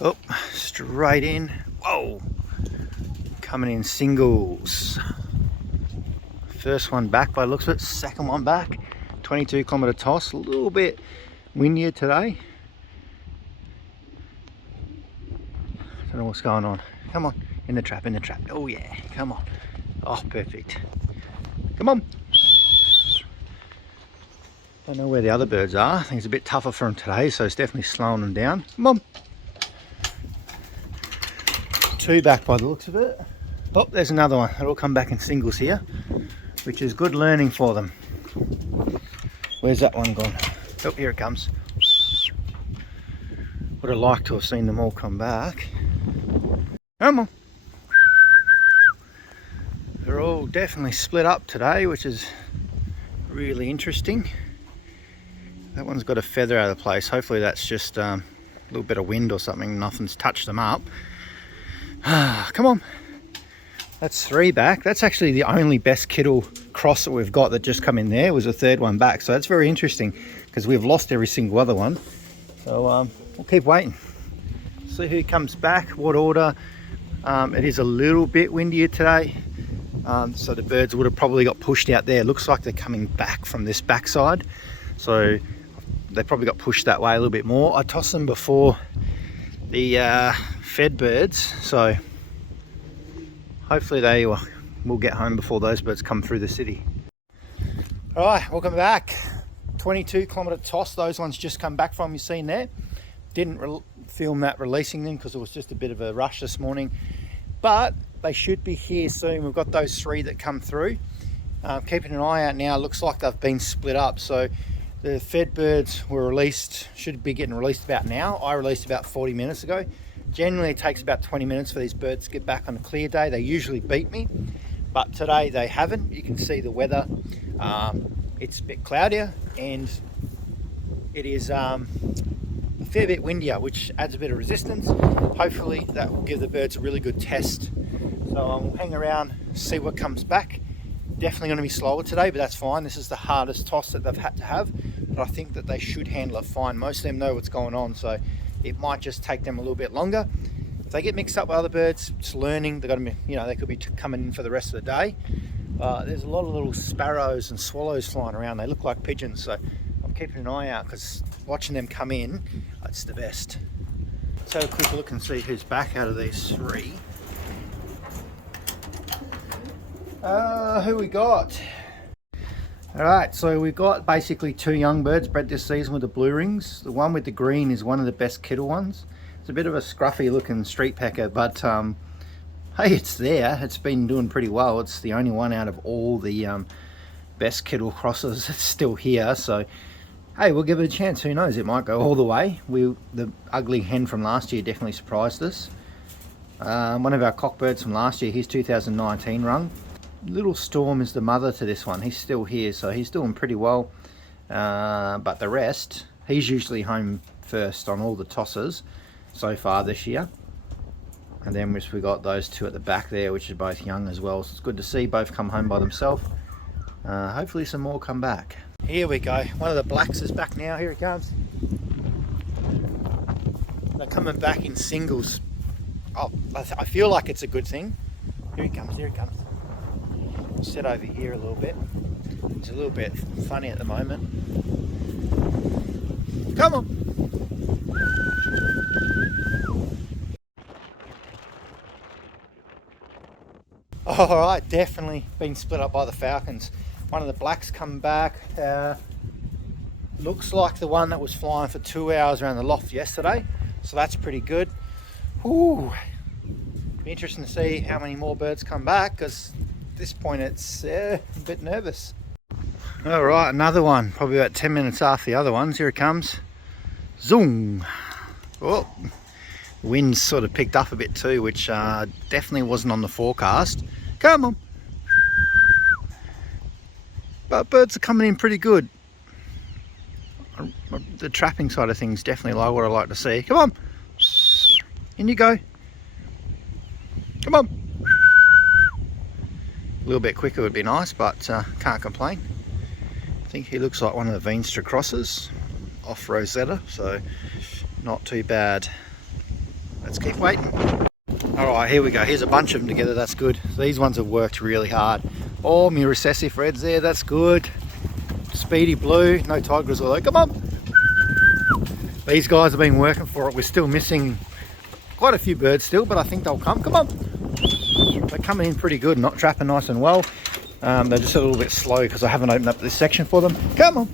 Oh, straight in. Whoa, coming in singles. First one back by the looks of it, second one back. 22-kilometre toss, a little bit windier today. Don't know what's going on. Come on, in the trap, in the trap. Oh yeah, come on. Oh, perfect. Come on. Don't know where the other birds are. I think it's a bit tougher for them today, so it's definitely slowing them down. Come on. Two back by the looks of it. Oh, there's another one. It'll come back in singles here, which is good learning for them. Where's that one gone? Oh, here it comes. Would have liked to have seen them all come back. Come on. They're all definitely split up today, which is really interesting. That one's got a feather out of place. Hopefully that's just a little bit of wind or something. Nothing's touched them up. Come on. That's three back. That's actually the only best kittle cross that we've got that just come in there was a third one back. So that's very interesting because we've lost every single other one. So we'll keep waiting. See who comes back, what order. It is a little bit windier today. So the birds would have probably got pushed out there. Looks like they're coming back from this backside. So they probably got pushed that way a little bit more. I tossed them before the fed birds. So hopefully they will get home before those birds come through the city. All right, welcome back. 22-kilometre toss. Those ones just come back from, you seen there. Didn't film that releasing them because it was just a bit of a rush this morning. But they should be here soon. We've got those three that come through. Keeping an eye out now. Looks like they've been split up. So the fed birds were released, should be getting released about now. I released about 40 minutes ago. Generally it takes about 20 minutes for these birds to get back on a clear day. They usually beat me, but today they haven't. You can see the weather. It's a bit cloudier and it is a fair bit windier, which adds a bit of resistance. Hopefully that will give the birds a really good test. So I'll hang around, see what comes back. Definitely going to be slower today, but that's fine. This is the hardest toss that they've had to have, but I think that they should handle it fine. Most of them know what's going on, so it might just take them a little bit longer. If they get mixed up with other birds, it's learning. They've got to, they could be coming in for the rest of the day. There's a lot of little sparrows and swallows flying around. They look like pigeons, so I'm keeping an eye out because watching them come in, it's the best. Let's have a quick look and see who's back out of these three. Who we got? Alright, so we've got basically two young birds bred this season with the blue rings. The one with the green is one of the best kittle ones. It's a bit of a scruffy looking street pecker, but hey, it's there. It's been doing pretty well. It's the only one out of all the best kittle crosses that's still here. So hey, we'll give it a chance. Who knows? It might go all the way. The ugly hen from last year definitely surprised us. One of our cockbirds from last year, his 2019 rung. Little Storm is the mother to this one. He's still here, so he's doing pretty well. But the rest, he's usually home first on all the tosses so far this year. And then we got those two at the back there, which are both young as well. So it's good to see both come home by themselves. Hopefully some more come back. Here we go. One of the blacks is back now. Here it comes. They're coming back in singles. Oh, I feel like it's a good thing. Here he comes. Here he comes. I'll sit over here a little bit. It's a little bit funny at the moment. Come on. All right, definitely been split up by the Falcons. One of the blacks come back. Looks like the one that was flying for 2 hours around the loft yesterday. So that's pretty good. Ooh. Be interesting to see how many more birds come back, because at this point it's a bit nervous. All right, another one, probably about 10 minutes after the other ones. Here it comes. Zoom. Oh, the wind's sort of picked up a bit too, which definitely wasn't on the forecast. Come on. But birds are coming in pretty good. The trapping side of things definitely like what I like to see. Come on. In you go. Come on. A little bit quicker would be nice, but can't complain. I think he looks like one of the Veenstra crosses off Rosetta, so not too bad. let's keep waiting. All right, here we go. Here's a bunch of them together. That's good. These ones have worked really hard. Oh, my recessive reds there. That's good. Speedy blue. No tiger grizzle though. Come on. These guys have been working for it. We're still missing quite a few birds still, but I think they'll come. Come on. They're coming in pretty good. Not trapping nice and well. They're just a little bit slow because I haven't opened up this section for them. Come on.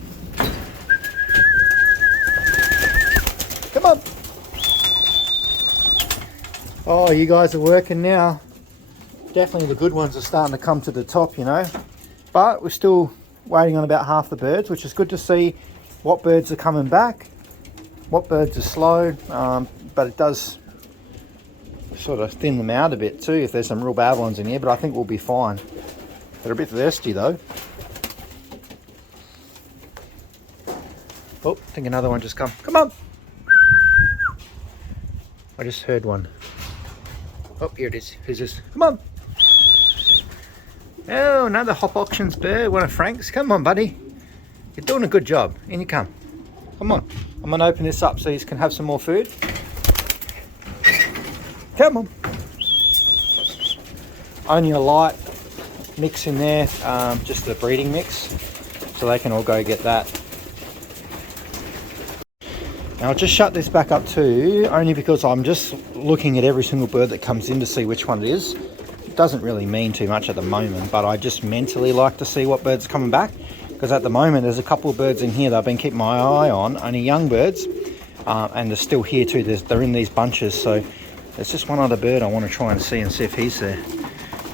Come on. Oh, you guys are working now. Definitely the good ones are starting to come to the top, you know. But we're still waiting on about half the birds, which is good to see what birds are coming back, what birds are slow. But it does sort of thin them out a bit too if there's some real bad ones in here, but I think we'll be fine. They're a bit thirsty though. Oh, I think another one just come. Come on! I just heard one. Oh, here it is. Who's this? Come on! Oh, another Hop Auctions bird, one of Frank's. Come on, buddy. You're doing a good job. In you come. Come on. I'm going to open this up so you can have some more food. Come on. Only a light mix in there, just the breeding mix, so they can all go get that. Now I'll just shut this back up too, only because I'm just looking at every single bird that comes in to see which one it is. It doesn't really mean too much at the moment, but I just mentally like to see what birds are coming back, because at the moment there's a couple of birds in here that I've been keeping my eye on, only young birds, and they're still here too. They're in these bunches, so there's just one other bird I want to try and see if he's there,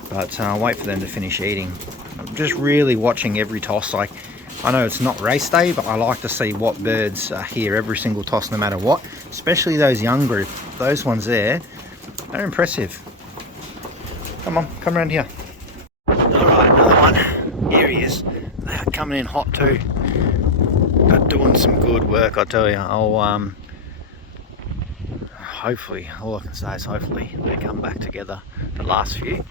but I'll wait for them to finish eating. I'm just really watching every toss. Like, I know it's not race day, but I like to see what birds are here every single toss no matter what, especially those young group. Those ones there, they're impressive. Come on, come around here. All right, another one. Here he is. They're coming in hot too. They're doing some good work, I tell you. I'll hopefully, all I can say is hopefully they come back together, the last few.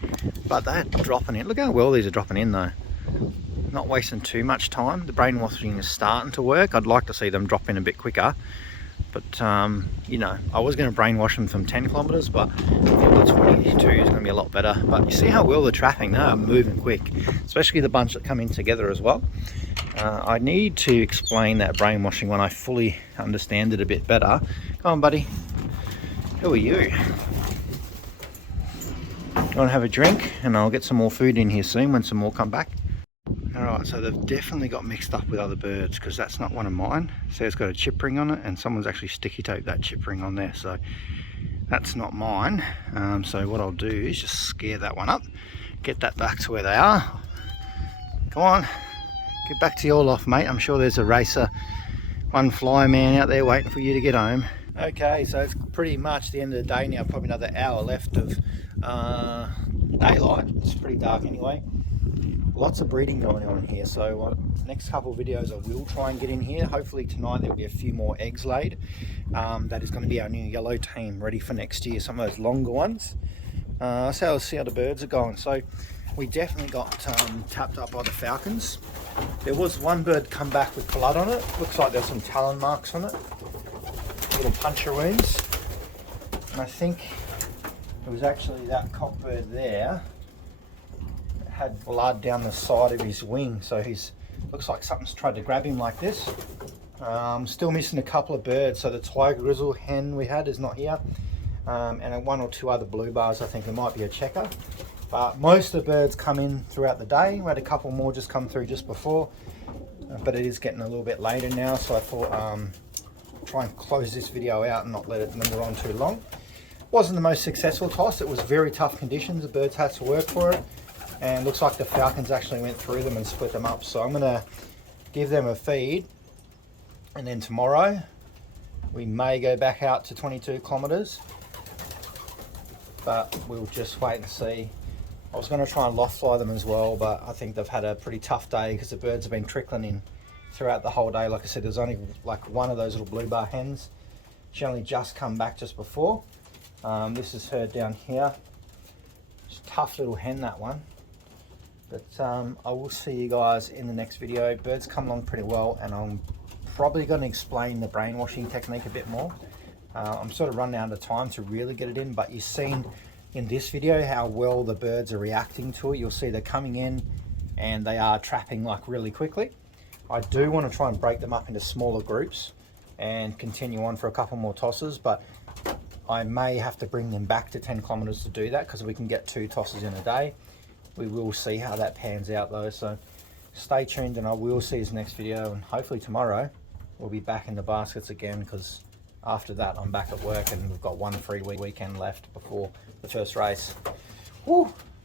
But they're dropping in. Look how well these are dropping in though. Not wasting too much time. The brainwashing is starting to work. I'd like to see them drop in a bit quicker, but you know, I was going to brainwash them from 10 kilometers, but I think the 22 is going to be a lot better. But you see how well they're trapping. They are moving quick, especially the bunch that come in together as well. I need to explain that brainwashing when I fully understand it a bit better. Come on, buddy. Who are you? You want to have a drink? And I'll get some more food in here soon when some more come back. Alright, so they've definitely got mixed up with other birds, because that's not one of mine. So it's got a chip ring on it, and someone's actually sticky taped that chip ring on there, so that's not mine. So what I'll do is just scare that one up, get that back to where they are. Come on, get back to your loft, mate. I'm sure there's a racer, one fly man out there waiting for you to get home. Okay, so it's pretty much the end of the day now, probably another hour left of daylight. It's pretty dark anyway. Lots of breeding going on here, so next couple of videos I will try and get in here. Hopefully tonight there'll be a few more eggs laid. That is going to be our new yellow team ready for next year, some of those longer ones. So let's see how the birds are going. So we definitely got tapped up by the falcons. There was one bird come back with blood on it. Looks like there's some talon marks on it, little puncture wounds, and I think it was actually that cockbird there had blood down the side of his wing, so he's looks like something's tried to grab him like this. Still missing a couple of birds, so the tiger grizzle hen we had is not here, and one or two other blue bars. I think there might be a checker, but most of the birds come in throughout the day. We had a couple more just come through just before, but it is getting a little bit later now, so I thought try and close this video out and not let it linger on too long. Wasn't the most successful toss. It was very tough conditions. The birds had to work for it. And looks like the falcons actually went through them and split them up. So I'm going to give them a feed, and then tomorrow we may go back out to 22 kilometers, but we'll just wait and see. I was going to try and loft fly them as well, but I think they've had a pretty tough day because the birds have been trickling in throughout the whole day. Like I said, there's only like one of those little blue bar hens. She only just come back just before. This is her down here. It's a tough little hen, that one. But I will see you guys in the next video. Birds come along pretty well, and I'm probably going to explain the brainwashing technique a bit more. I'm sort of running out of time to really get it in, but you've seen in this video how well the birds are reacting to it. You'll see they're coming in and they are trapping like really quickly. I do want to try and break them up into smaller groups and continue on for a couple more tosses, but I may have to bring them back to 10 kilometers to do that, because we can get 2 tosses in a day. We will see how that pans out though, so stay tuned and I will see you next video, and hopefully tomorrow we'll be back in the baskets again, because after that I'm back at work and we've got one free weekend left before the first race. Woo!